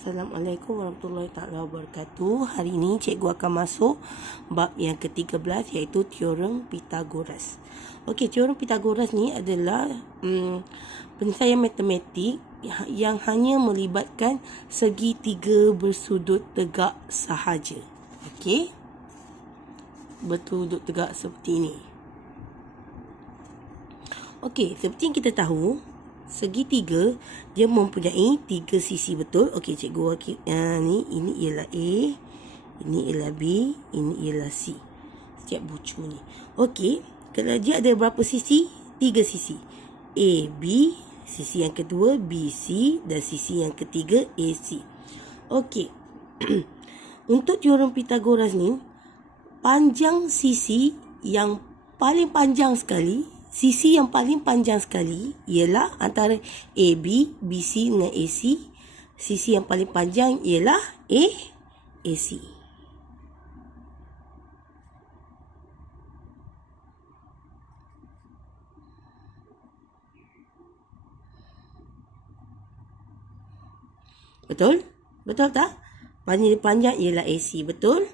Assalamualaikum warahmatullahi taala wabarakatuh. Hari ini cikgu akan masuk bab yang ke-13 iaitu teorem Pythagoras. Okey, teorem Pythagoras ni adalah penyelesaian matematik yang hanya melibatkan segitiga bersudut tegak sahaja. Okey. Bersudut tegak seperti ini. Okey, seperti yang kita tahu, segitiga dia mempunyai tiga sisi, betul? Okey, cikgu ni ini ialah A, ini ialah B, ini ialah C. Setiap bucu ni. Okey, kalau dia ada berapa sisi? Tiga sisi. A, B, sisi yang kedua B, C dan sisi yang ketiga AC. Okey. Untuk teorem Pythagoras ni, panjang sisi yang paling panjang sekali, sisi yang paling panjang sekali ialah antara AB, BC dengan AC. Sisi yang paling panjang ialah AC. Betul? Betul tak? Panjang ialah AC, betul?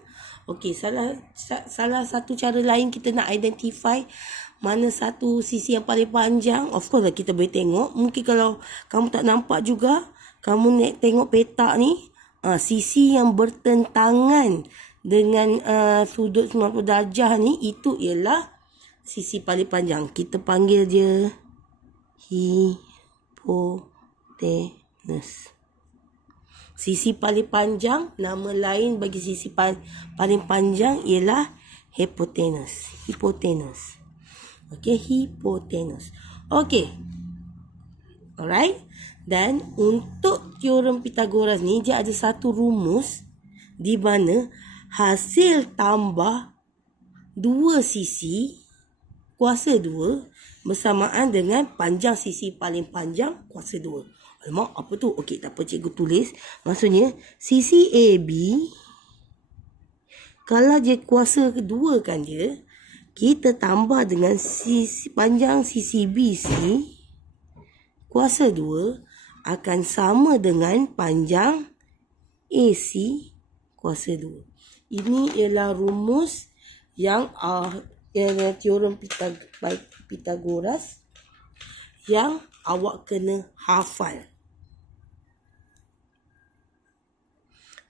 Okey, salah satu cara lain kita nak identify mana satu sisi yang paling panjang. Of course lah kita boleh tengok. Mungkin kalau kamu tak nampak juga, kamu tengok peta ni, sisi yang bertentangan dengan sudut 90 darjah ni, itu ialah sisi paling panjang. Kita panggil dia hipotenus. Sisi paling panjang, nama lain bagi sisi paling panjang ialah hipotenus. Hipotenus. Okey, hipotenus. Okey. Alright. Dan untuk teorem Pythagoras ni, dia ada satu rumus di mana hasil tambah dua sisi kuasa 2 bersamaan dengan panjang sisi paling panjang kuasa 2. Alamak, apa tu? Okey, tak apa, cikgu tulis. Maksudnya, sisi AB, kalau dia kuasa kedua kan dia, kita tambah dengan sisi panjang sisi BC kuasa 2 akan sama dengan panjang AC kuasa 2. Ini ialah rumus yang teorem Pythagoras yang awak kena hafal.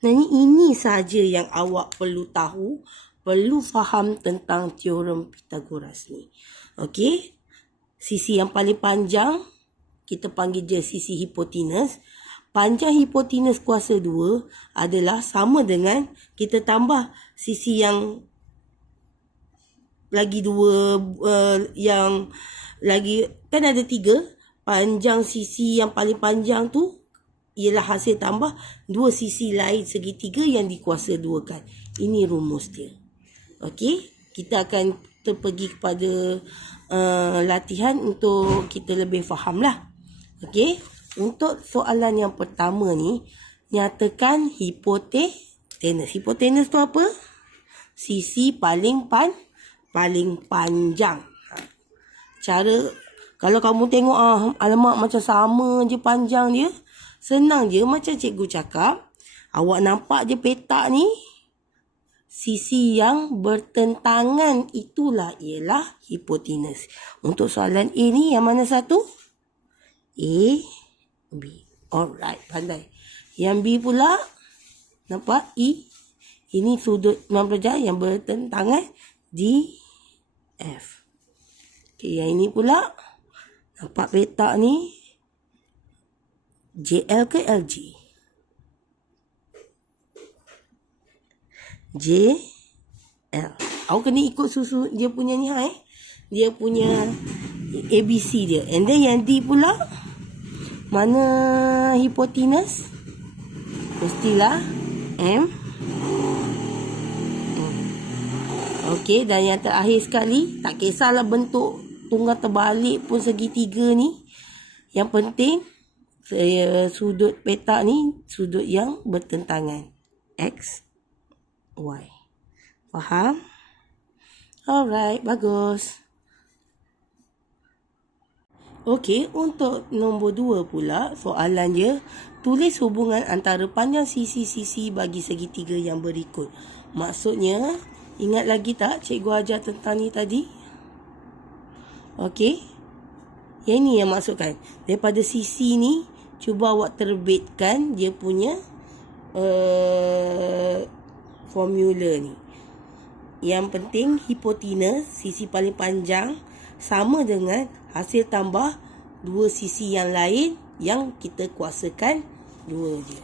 Nah, ini saja yang awak perlu tahu, perlu faham tentang teorem Pythagoras ni. Okey. Sisi yang paling panjang kita panggil dia sisi hipotenus. Panjang hipotenus kuasa 2 adalah sama dengan kita tambah sisi yang lagi 2 yang lagi, kan ada 3. Panjang sisi yang paling panjang tu ialah hasil tambah 2 sisi lain segitiga yang dikuasa 2 kan. Ini rumus dia. Okey, kita akan pergi kepada latihan untuk kita lebih faham lah. Okey, untuk soalan yang pertama ni, nyatakan hipotenus. Hipotenus tu apa? Sisi paling panjang. Cara, kalau kamu tengok alamak macam sama je panjang dia, senang je macam cikgu cakap. Awak nampak je peta ni, sisi yang bertentangan itulah ialah hipotenus. Untuk soalan A ni yang mana satu? A, B. Alright, pandai. Yang B pula, nampak E? Ini sudut 90 darjah yang bertentangan D, F. Okay, yang ini pula, nampak peta ni, JL ke LG? JL. Awak kena ikut susu dia punya ni dia punya ABC dia. And then yang D pula, mana hipotenus? Mestilah M. Okey, dan yang terakhir sekali, tak kisahlah bentuk tunggal terbalik pun segitiga ni. Yang penting sudut peta ni sudut yang bertentangan. X, Y. Faham? Alright, bagus. Okey, untuk nombor 2 pula, soalan dia, tulis hubungan antara panjang sisi-sisi bagi segitiga yang berikut. Maksudnya, ingat lagi tak cikgu ajar tentang ni tadi? Okey, yang ni yang maksudkan. Daripada sisi ni, cuba awak terbitkan dia punya formula ni. Yang penting, hipotenus, sisi paling panjang, sama dengan hasil tambah dua sisi yang lain yang kita kuasakan dua je.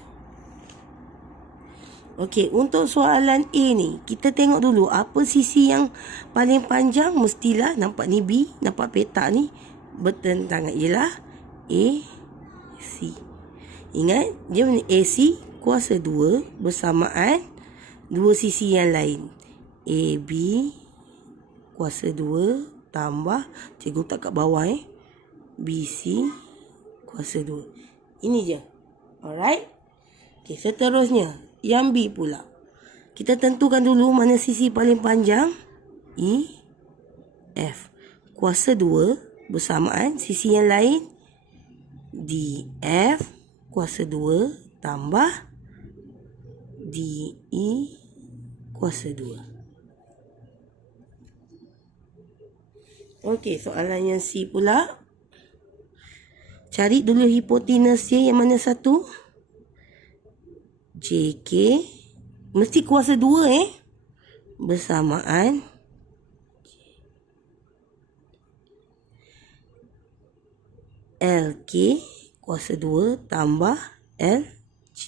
Okey, untuk soalan A ni, kita tengok dulu apa sisi yang paling panjang. Mestilah nampak ni B, nampak petak ni bertentangan, ialah AC. Ingat, dia AC kuasa 2 bersamaan dua sisi yang lain. AB kuasa 2 tambah, cikgu tak kat bawah BC kuasa 2. Ini je. Alright. Okay, seterusnya yang B pula. Kita tentukan dulu mana sisi paling panjang. EF kuasa 2 bersamaan sisi yang lain DF kuasa 2 tambah DE kuasa 2. Okey, soalan yang C pula. Cari dulu hipotenus dia yang mana satu? JK mesti kuasa 2 bersamaan LK kuasa 2 tambah LJ.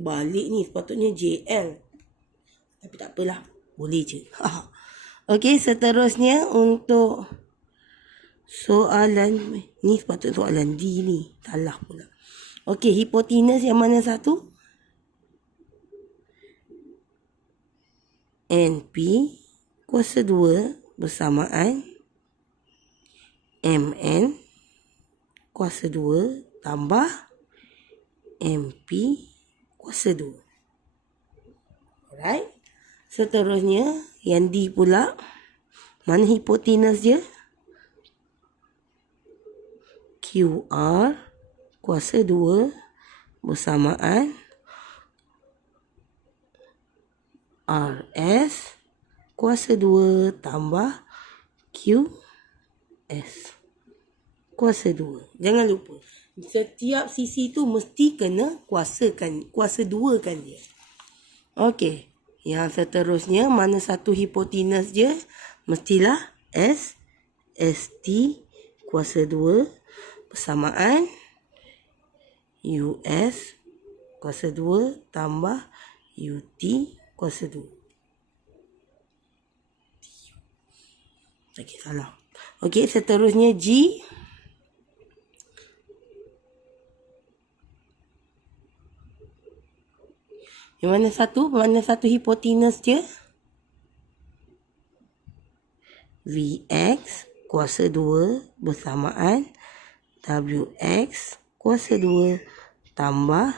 Balik ni sepatutnya JL. Tapi tak apalah. Boleh je. Okey, seterusnya untuk soalan ni, sepatutnya soalan D ni. Salah pula. Okey, hipotenus yang mana satu? NP kuasa 2 bersamaan MN kuasa 2 tambah MP kuasa 2. Alright. Seterusnya, yang D pula. Mana hipotenus dia? QR kuasa 2 bersamaan RS kuasa 2 tambah QS kuasa 2. Jangan lupa, setiap sisi tu mesti kena kuasa 2 kan dia. Okey. Yang seterusnya, mana satu hipotenus dia? Mestilah ST kuasa 2 bersamaan US kuasa 2 tambah UT kuasa 2. Okey, salah. Okey, seterusnya G. Mana satu hipotenus dia? VX kuasa 2 bersamaan WX kuasa 2 tambah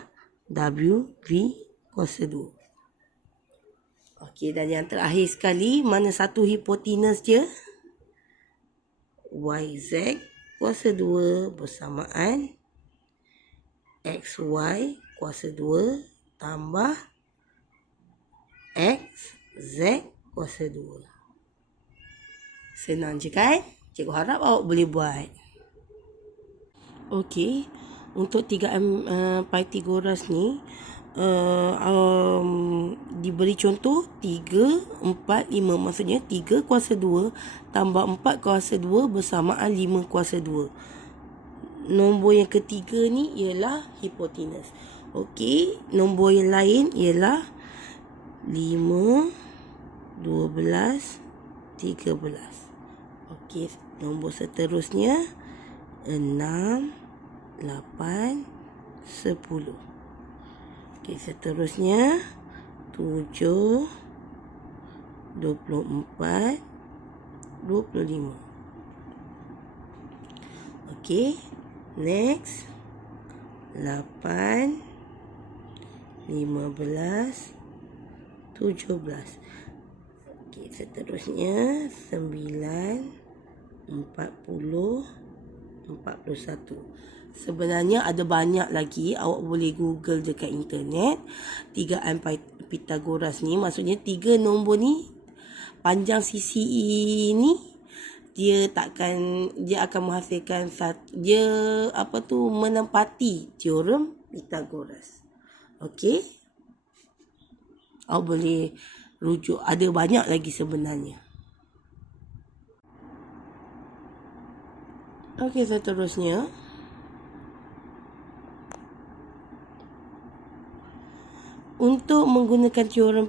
WV kuasa 2. Okey, dan yang terakhir sekali, mana satu hipotenus dia? YZ kuasa 2 bersamaan XY kuasa 2 tambah XZ kuasa 2. Senang je kan? Cikgu harap awak boleh buat. Okey, untuk 3M Pythagoras ni diberi contoh 3, 4, 5. Maksudnya 3 kuasa 2 tambah 4 kuasa 2 bersamaan 5 kuasa 2. Nombor yang ketiga ni ialah hipotenus. Okey, nombor yang lain ialah 5, 12, 13. Okey, nombor seterusnya 6, 8, 10. Okey, seterusnya 7, 24, 25. Okey, next 8, 15, 17. Okey, seterusnya 9, 41. Sebenarnya ada banyak lagi. Awak boleh google dekat internet. Tigaan Pythagoras ni, maksudnya 3 nombor ni, panjang sisi ni, dia akan menghasilkan menempati teorem Pythagoras. Okey. Awak boleh rujuk. Ada banyak lagi sebenarnya. Okey, seterusnya. Untuk menggunakan teorem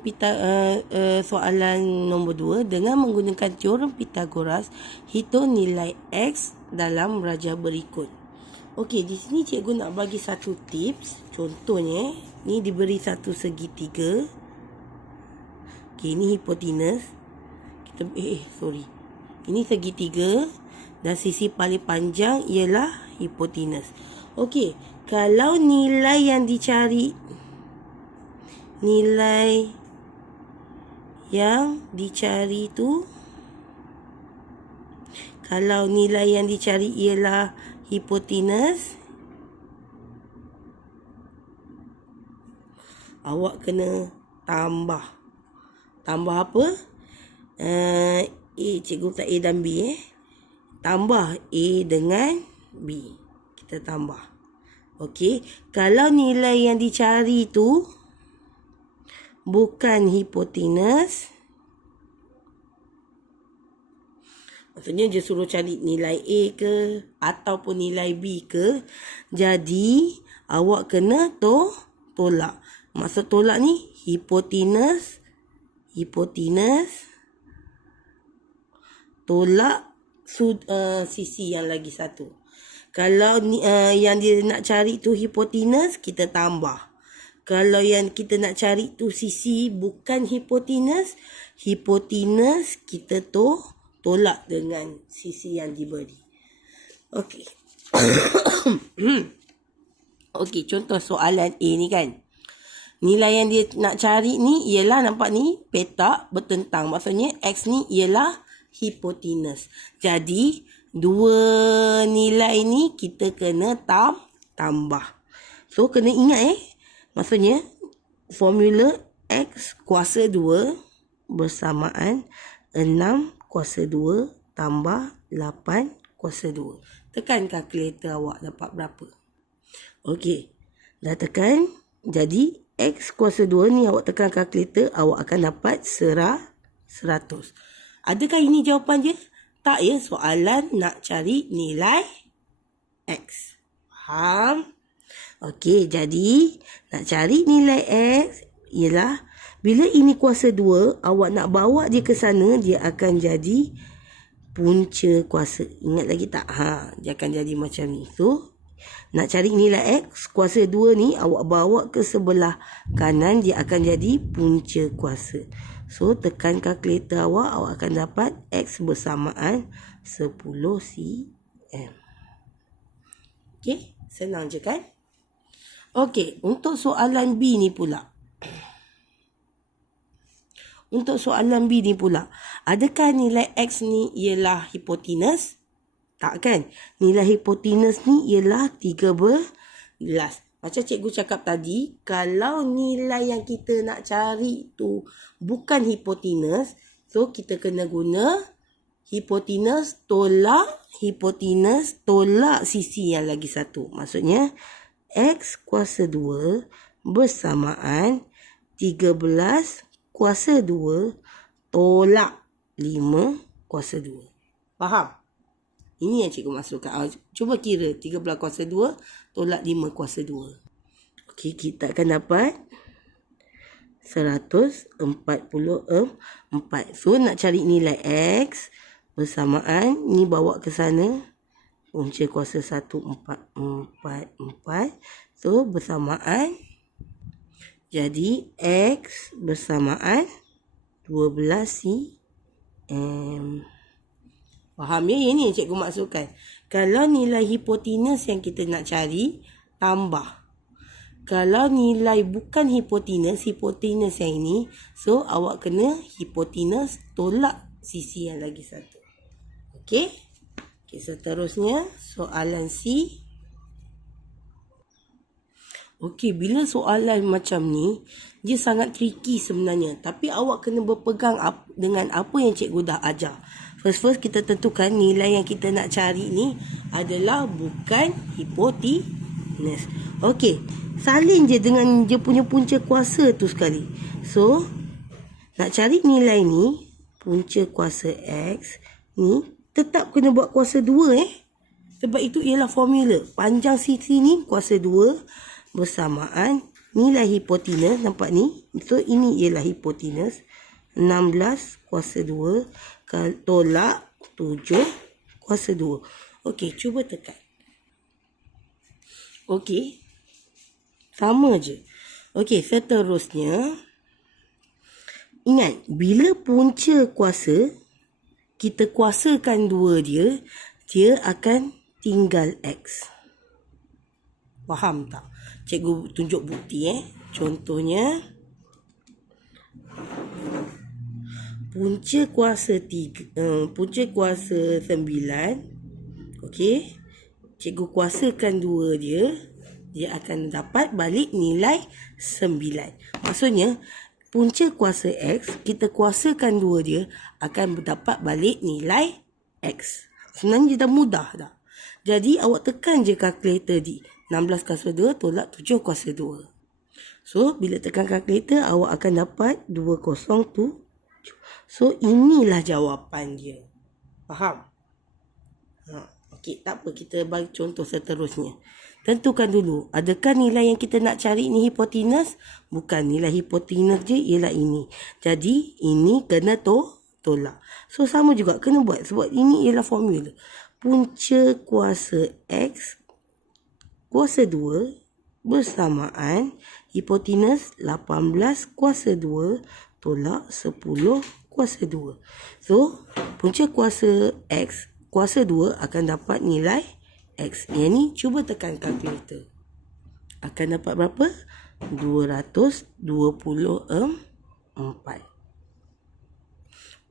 soalan nombor 2, dengan menggunakan teorem Pythagoras, hitung nilai X dalam rajah berikut. Okey, di sini cikgu nak bagi satu tips. Contohnya, ni diberi satu segitiga. Okey, ini hipotenus. Ini segitiga dan sisi paling panjang ialah hipotenus. Okey, kalau nilai yang dicari tu, kalau nilai yang dicari ialah hipotenus, awak kena tambah. Tambah apa? Cikgu letak A dan B. Tambah A dengan B. Kita tambah. Okey. Kalau nilai yang dicari tu bukan hipotenus, maksudnya dia suruh cari nilai A ke ataupun nilai B ke, jadi awak kena tolak. Maksud tolak ni hipotenus tolak sisi yang lagi satu. Kalau yang dia nak cari tu hipotenus, kita tambah. Kalau yang kita nak cari tu sisi bukan hipotenus kita tolak dengan sisi yang diberi. Okey. Okey, contoh soalan A ni kan. Nilai yang dia nak cari ni ialah, nampak ni petak bertentang. Maksudnya X ni ialah hipotenus. Jadi dua nilai ni kita kena tambah. So kena ingat maksudnya formula X kuasa 2 bersamaan 6 kuasa 2 tambah 8 kuasa 2. Tekan kalkulator awak dapat berapa. Okey. Dah tekan. Jadi X kuasa 2 ni awak tekan kalkulator, awak akan dapat 100. Adakah ini jawapan dia? Tak ya, soalan nak cari nilai X. Faham? Okey, jadi nak cari nilai X ialah bila ini kuasa 2, awak nak bawa dia ke sana, dia akan jadi punca kuasa. Ingat lagi tak? Dia akan jadi macam ni. So, nak cari nilai X kuasa 2 ni, awak bawa ke sebelah kanan, dia akan jadi punca kuasa. So, tekan kalkulator awak akan dapat X bersamaan 10 cm. Okey, senang je kan? Okey, untuk soalan B ni pula. Adakah nilai X ni ialah hipotenus? Tak kan? Nilai hipotenus ni ialah 13. Macam cikgu cakap tadi, kalau nilai yang kita nak cari tu bukan hipotenus, so kita kena guna hipotenus tolak sisi yang lagi satu. Maksudnya X kuasa 2 bersamaan 13 kuasa 2 tolak 5 kuasa 2. Faham? Ini yang cikgu masukkan. Cuba kira 13 kuasa 2 tolak 5 kuasa 2. Okey, kita akan dapat 144. So, nak cari nilai X bersamaan, ni bawa ke sana. Punca kuasa 1, 4, 4, 4. So, bersamaan. Jadi, X bersamaan 12 cm. Faham ya? Ini yang cikgu maksudkan. Kalau nilai hipotenus yang kita nak cari, tambah. Kalau nilai bukan hipotenus yang ini, so awak kena hipotenus tolak sisi yang lagi satu. Okey? Okey, seterusnya soalan C. Okey, bila soalan macam ni, dia sangat tricky sebenarnya. Tapi awak kena berpegang dengan apa yang cikgu dah ajar. First kita tentukan nilai yang kita nak cari ni adalah bukan hipotenus. Okey, salin je dengan dia punya punca kuasa tu sekali. So, nak cari nilai ni, punca kuasa X ni, tetap kena buat kuasa 2 Sebab itu ialah formula. Panjang sisi ni kuasa 2 bersamaan nilai hipotenus, nampak ni. So ini ialah hipotenus 16 kuasa 2 tolak 7 kuasa 2. Okey, cuba tekan. Okey, sama je. Okey, seterusnya ingat, bila punca kuasa kita kuasakan 2 dia akan tinggal X. Faham tak? Cikgu tunjuk bukti Contohnya punca kuasa 3, punca kuasa 9. Okey. Cikgu kuasakan 2 dia akan dapat balik nilai 9. Maksudnya punca kuasa X kita kuasakan 2 dia akan dapat balik nilai X. Sebenarnya dah mudah dah. Jadi awak tekan je kalkulator di 16 kuasa 2 tolak 7 kuasa 2. So, bila tekan kalkulator, awak akan dapat 207. So, inilah jawapan dia. Faham? Okey, tak apa. Kita bagi contoh seterusnya. Tentukan dulu, adakah nilai yang kita nak cari ni hipotenus? Bukan, nilai hipotenus je ialah ini. Jadi, ini kena tolak. So, sama juga kena buat sebab ini ialah formula. Punca kuasa X kuasa 2 bersamaan hipotenus 18 kuasa 2 tolak 10 kuasa 2. So, punca kuasa X kuasa 2 akan dapat nilai X. Yang ni cuba tekan kalkulator. Akan dapat berapa? 224.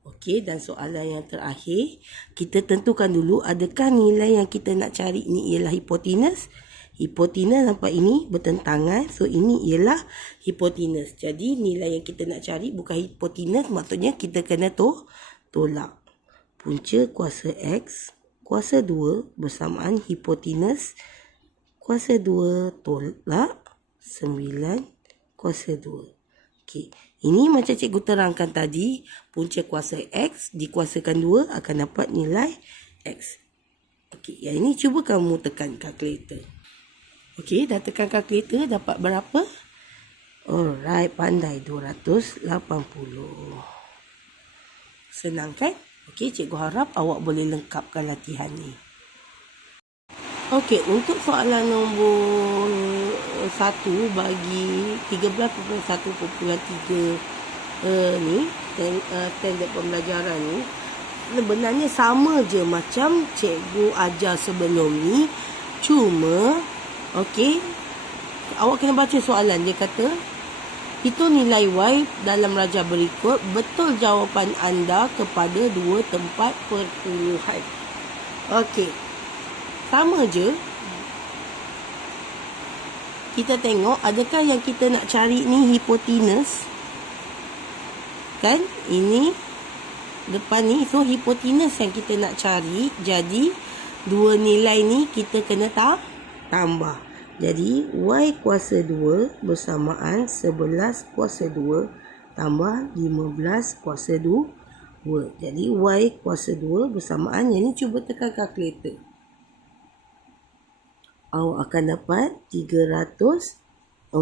Okey, dan soalan yang terakhir, kita tentukan dulu adakah nilai yang kita nak cari ni ialah hipotenus. Hipotenus nampak ini bertentangan. So, ini ialah hipotenus. Jadi, nilai yang kita nak cari bukan hipotenus. Maksudnya, kita kena tolak. Punca kuasa X kuasa 2 bersamaan hipotenus kuasa 2 tolak 9 kuasa 2. Okey. Ini macam cikgu terangkan tadi. Punca kuasa X dikuasakan 2 akan dapat nilai X. Okey, yang ini cuba kamu tekan kalkulator. Okey, dah tekan kalkulator dapat berapa? Alright, pandai 280. Senang kan? Okey, cikgu harap awak boleh lengkapkan latihan ni. Okey, untuk soalan nombor 1 bagi 13.1.3 ni, standard pembelajaran ni, sebenarnya sama je macam cikgu ajar sebelum ni. Cuma okey, awak kena baca soalan. Dia kata, hitung nilai Y dalam rajah berikut. Betul jawapan anda kepada 2 tempat perpuluhan. Okey, sama je. Kita tengok adakah yang kita nak cari ni hipotenus. Kan? Ini depan ni. So, hipotenus yang kita nak cari. Jadi, 2 nilai ni kita kena tambah. Jadi, Y kuasa 2 bersamaan 11 kuasa 2 tambah 15 kuasa 2. Jadi, Y kuasa 2 bersamaan, yang ni cuba tekan kalkulator. Awak akan dapat 346.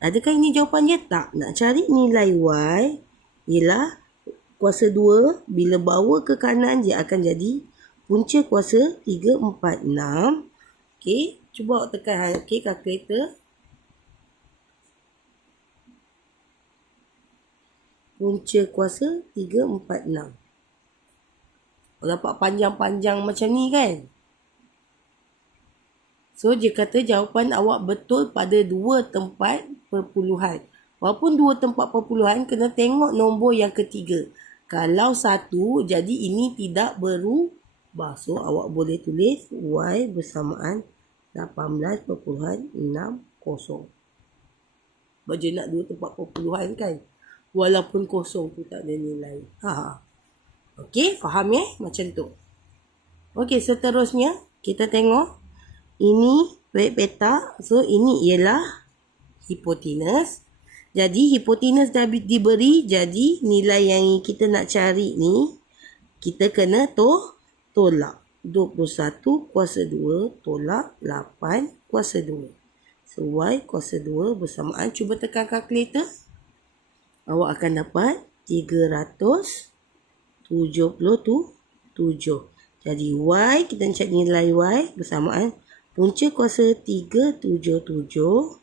Adakah ini jawapan dia? Tak. Nak cari nilai Y ialah kuasa 2. Bila bawa ke kanan, dia akan jadi punca kuasa 3, 4, 6. Okey, cuba awak tekan kalkulator. Punca kuasa 3, 4, 6. Dapat panjang-panjang macam ni kan? So, dia kata jawapan awak betul pada 2 tempat perpuluhan. Walaupun 2 tempat perpuluhan, kena tengok nombor yang ketiga. Kalau 1, jadi ini tidak berubah. So, awak boleh tulis Y bersamaan 18.60. Baca nak 2 tempat perpuluhan kan? Walaupun kosong tu tak ada nilai. Okey, faham ya? Macam tu. Okey, seterusnya kita tengok. Ini peta. So, ini ialah hipotenus. Jadi, hipotenus dah diberi. Jadi, nilai yang kita nak cari ni, kita kena tolak. 21 kuasa 2 tolak 8 kuasa 2. So, Y kuasa 2 bersamaan. Cuba tekan kalkulator. Awak akan dapat 377. Jadi, Y, kita nak cari nilai Y bersamaan. Punca kuasa 377.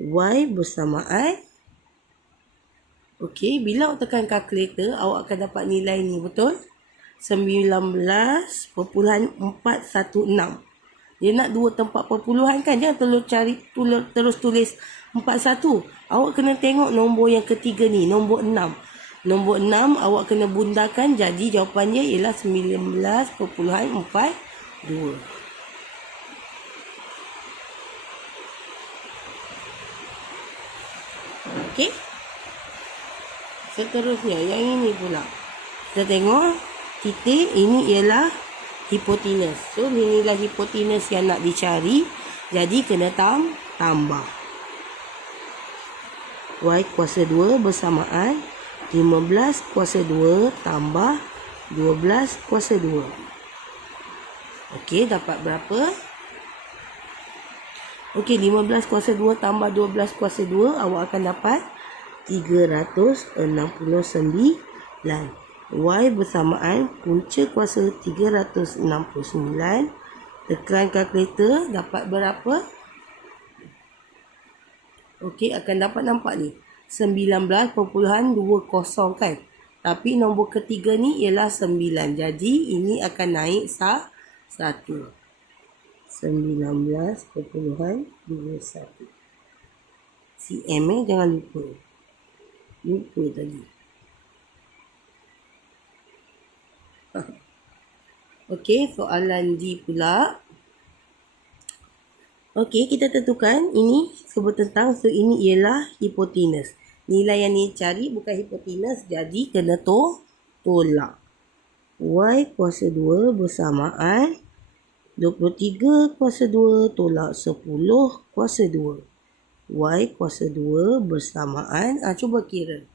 Y bersamaan. Okey, bila awak tekan kalkulator, awak akan dapat nilai ni, betul? 19.416. Dia nak 2 tempat perpuluhan kan? Jangan terus tulis 41. Awak kena tengok nombor yang ketiga ni, nombor 6. Nombor 6 awak kena bundarkan, jadi jawapannya ialah 19.42. Okey. Seterusnya, yang ini pula. Kita tengok, titik ini ialah hipotenus. So, nilai hipotenus yang nak dicari. Jadi, kena tambah. Y kuasa 2 bersamaan 15 kuasa 2 tambah 12 kuasa 2. Okey, dapat berapa? Okey, 15 kuasa 2 tambah 12 kuasa 2, awak akan dapat 369. Y bersamaan punca kuasa 369. Tekan kalkulator, dapat berapa? Okey, akan dapat nampak ni 19.20 kan. Tapi nombor ketiga ni ialah 9. Jadi ini akan naik 1. 19.21 cm, jangan lupa tadi. Okey, soalan D pula. Okey, kita tentukan ini sebut tentang. So, ini ialah hipotenus. Nilai yang ni cari bukan hipotenus, jadi kena tolak. Y kuasa 2 bersamaan 23 kuasa 2 tolak 10 kuasa 2. Y kuasa 2 bersamaan, cuba kira.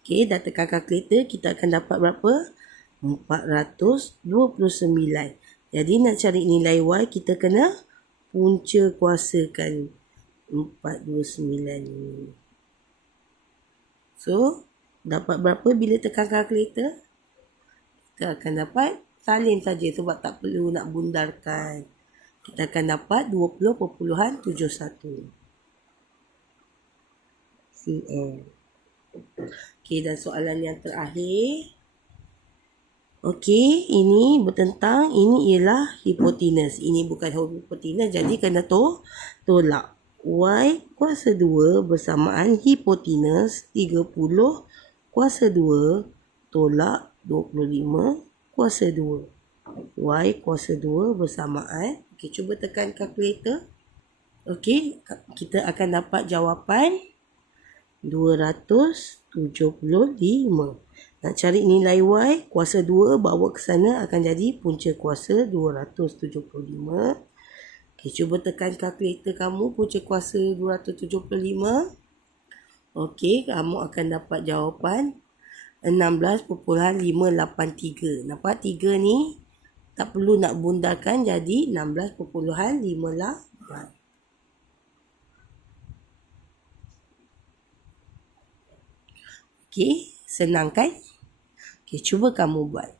Okey, dah tekan kalkulator, kita akan dapat berapa? 429. Jadi nak cari nilai Y, kita kena punca kuasakan 429 ni. So, dapat berapa bila tekan kalkulator? Kita akan dapat, salin saja sebab tak perlu nak bundarkan. Kita akan dapat 20.71 cm. Okey, dan soalan yang terakhir. Okey, ini bertentang, ini ialah hipotenus. Ini bukan hipotenus, jadi kena tolak. Y kuasa 2 bersamaan hipotenus 30 kuasa 2 tolak 25 kuasa 2. Y kuasa 2 bersamaan. Okey, cuba tekan kalkulator. Okey, kita akan dapat jawapan 275. Nak cari nilai Y, kuasa 2 bawa ke sana akan jadi punca kuasa 275. Okey, cuba tekan kalkulator kamu, punca kuasa 275. Okey, kamu akan dapat jawapan 16.583. Nampak 3 ni tak perlu nak bundarkan, jadi 16.58. Okey, senang kan? Okey, cuba kamu buat.